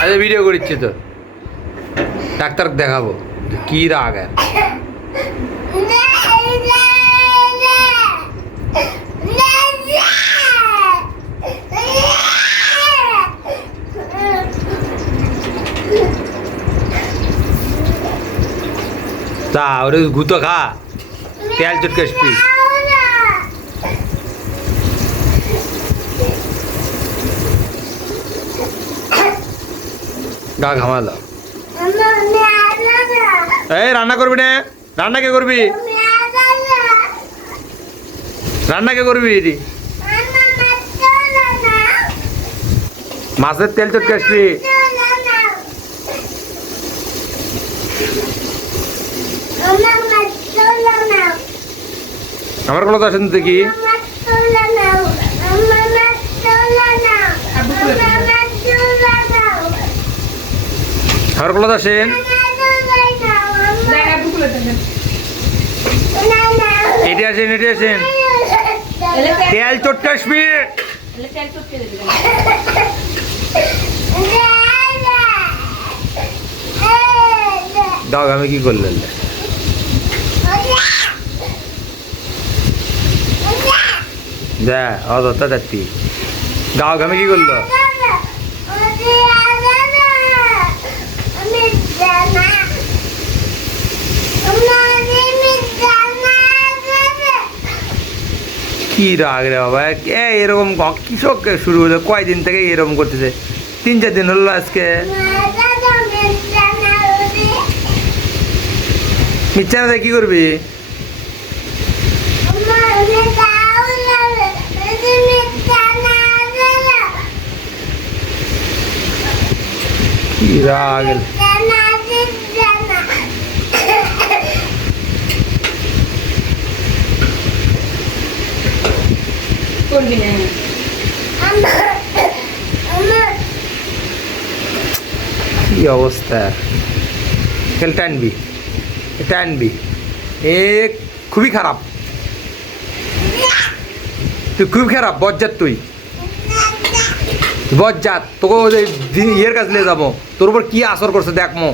আচ্ছা ভিডিও করছি তো, ডাক্তার দেখাবো কি রাগ। তা ওরে গুতো খা, তেল চটকে আসবি। গা ঘামালো। এই রান্না করবি না? রান্না কে করবি? রান্না কে করবি? মাছের তেল চটকে আসবি। আমার কোনো তো আসেন দেখি। আমার কোনো তো আসেন। এটি আসেন, এটি আসেন। তেল চটকে আসবি। দাও আমি কি করলেন? যা অযথা যাচ্ছি। গাও ঘামে কি করলো? কি রাগ রে বাবা, এরকম কৃষক শুরু হলো কয়দিন থেকে এরকম করতেছে? 3-4 দিন হলো আজকে। মিথ্যা না কি করবি? কি রাগ কি অবস্থা। টানবি টানবি, এ খুবই খারাপ, তুই খুব খারাপ বজ্জাত। তুই বজ্জাত, তোকে ইয়ের কাছে নিয়ে যাবো, তোর উপর কি আসর করছে দেখ মো।